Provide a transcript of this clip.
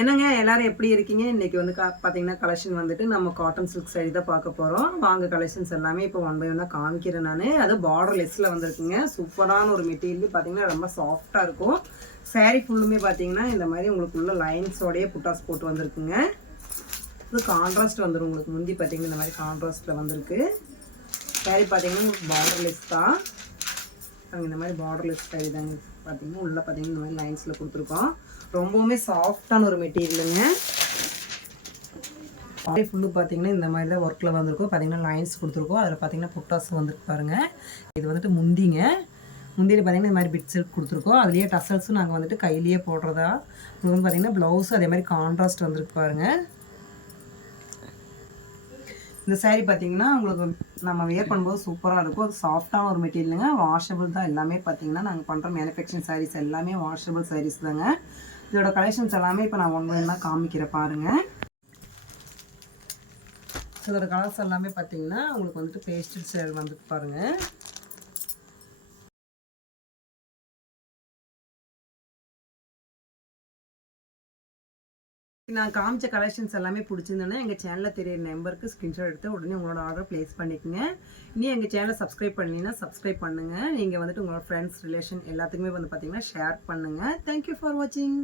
என்னங்க எல்லாரும் எப்படி இருக்கீங்க? இன்னைக்கு வந்து பார்த்தீங்கன்னா, கலெக்ஷன் வந்துட்டு நம்ம காட்டன் சில்க் சாரி தான் பார்க்க போறோம். வாங்க கலெக்ஷன்ஸ் எல்லாமே இப்போ ஒன் பை ஒன்னா காமிக்கிறேன் நானு. அது பார்டர் லெஸ்ல வந்திருக்குங்க. சூப்பரான ஒரு மெட்டீரியல் பார்த்தீங்கன்னா, ரொம்ப சாஃப்ட்டா இருக்கும். சாரி ஃபுல்லுமே பார்த்தீங்கன்னா, இந்த மாதிரி உங்களுக்கு உள்ள லைன்ஸோடயே புட்டாஸ் போட்டு வந்திருக்குங்க. இது கான்ட்ராஸ்ட் வந்துடும் உங்களுக்கு. முந்தி பார்த்தீங்கன்னா இந்த மாதிரி கான்ட்ராஸ்ட்ல வந்திருக்கு. சாரி பார்த்தீங்கன்னா உங்களுக்கு பார்டர் லெஸ் தான். இந்த மாதிரி பார்டர்லெஸ் சாரி தாங்க பார்த்தீங்கன்னா உள்ளே பார்த்தீங்கன்னா இந்த மாதிரி லைன்ஸில் கொடுத்துருக்கோம். ரொம்பவுமே சாஃப்டான ஒரு மெட்டீரியலுங்க. அப்படியே ஃபுல்லு பார்த்தீங்கன்னா இந்த மாதிரி தான் ஒர்க்கில் வந்திருக்கும். பார்த்தீங்கன்னா லைன்ஸ் கொடுத்துருக்கோம். அதில் பார்த்தீங்கன்னா புட்டாஸ் வந்துருக்கு பாருங்கள். இது வந்துட்டு முந்திங்க. முந்தியில் பார்த்தீங்கன்னா இந்த மாதிரி பிட் சில்க் கொடுத்துருக்கோம். அதுலேயே டசல்ஸும் நாங்கள் வந்துட்டு கையிலேயே போடுறதா. இது வந்து பார்த்தீங்கன்னா ப்ளவுஸும் அதே மாதிரி கான்ட்ராஸ்ட் வந்துருக்கு பாருங்கள். இந்த சாரீ பார்த்தீங்கன்னா உங்களுக்கு நம்ம வியர் பண்ணும்போது சூப்பராக இருக்கும். அது சாஃப்டான ஒரு மெட்டீரியலுங்க. வாஷபிள் தான் எல்லாமே. பார்த்தீங்கன்னா நாங்கள் பண்ணுற மேனுஃபேக்சரிங் சாரீஸ் எல்லாமே வாஷபிள் சாரீஸ் தாங்க. இதோட கலெக்ஷன்ஸ் எல்லாமே இப்போ நான் ஒன் பை ஒன்னா காமிக்கிறேன் பாருங்கள். இதோட கலர்ஸ் எல்லாமே பார்த்தீங்கன்னா உங்களுக்கு வந்துட்டு பேஸ்டல் ஷேட் வந்துட்டு பாருங்கள். நான் காமிச்ச கலெக்ஷன்ஸ் எல்லாமே பிடிச்சிருந்தேன்னா எங்கள் சேனலில் தெரியிற நம்பருக்கு ஸ்க்ரீன்ஷாட் எடுத்து உடனே உங்களோட ஆர்டர் ப்ளேஸ் பண்ணிக்கோங்க. இனி எங்கள் சேனலை சப்ஸ்கிரைப் பண்ணீங்கன்னா சப்ஸ்கிரைப் பண்ணுங்கள். நீங்கள் வந்துட்டு உங்களோட ஃப்ரெண்ட்ஸ் ரிலேஷன் எல்லாத்துக்குமே வந்து பார்த்தீங்கன்னா ஷேர் பண்ணுங்கள். தேங்க்யூ ஃபார் வாட்சிங்.